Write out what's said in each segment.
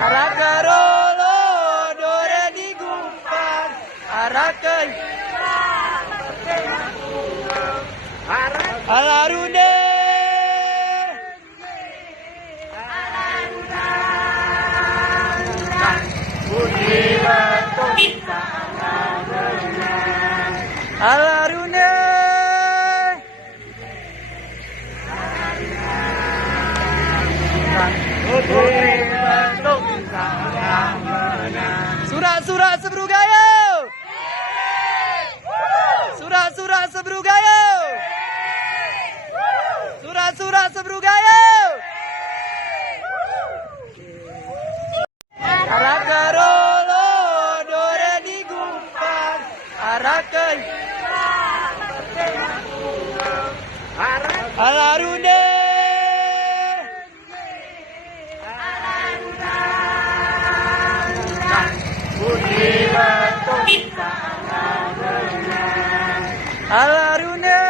Arakarolo dore digumpan arakai alarune alarune Surat-surat Sebrugaya. Surat-surat Sebrugaya. Surat-surat Sebrugaya. Arakarolo dore digumpan arakai alarune alarune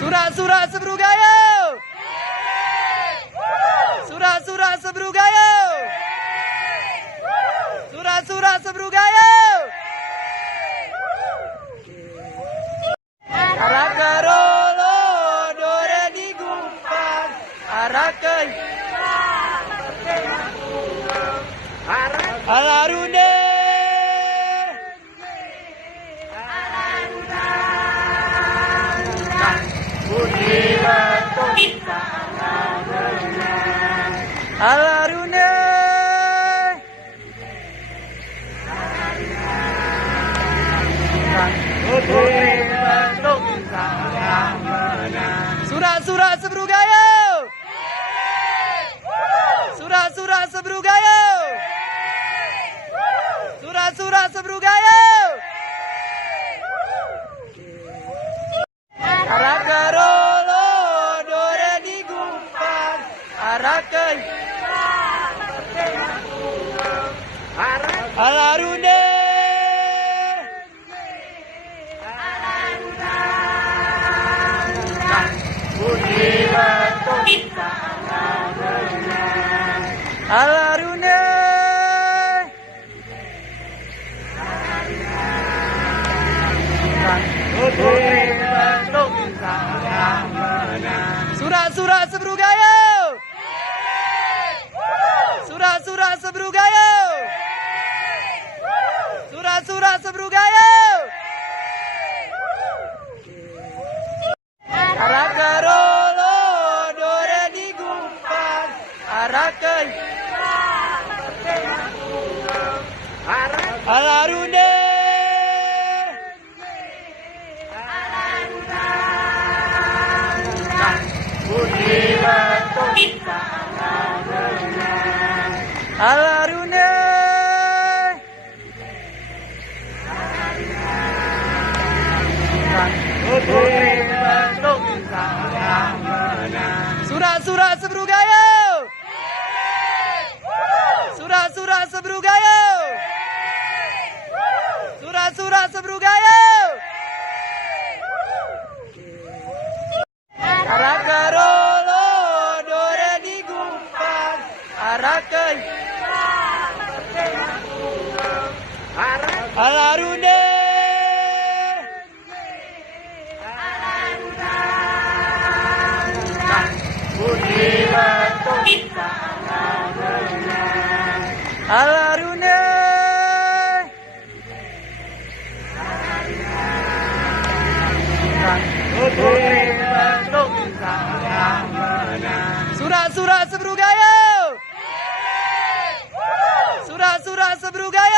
Surat-surat Sebrugaya. Surat-surat Sebrugaya. Surat-surat Sebrugaya. Arakarolo dore digumpan arakai alarune alarune Surat-surat Sebrugaya. Surat-surat Sebrugaya. Surat-surat Sebrugaya. Arakarolo dore digumpan arakai alarune alarune Surat-surat Sebrugaya. Surat-surat Sebrugaya. Surat-surat Sebrugaya. Arakarolo dore digumpan arakai alarune alarune Surat-surat Sebrugaya. Surat-surat Sebrugaya. Surat-surat Sebrugaya. Arakarolo dore digumpan arakai alarune alarune Surat-surat Sebrugaya. Surat-surat Sebrugaya.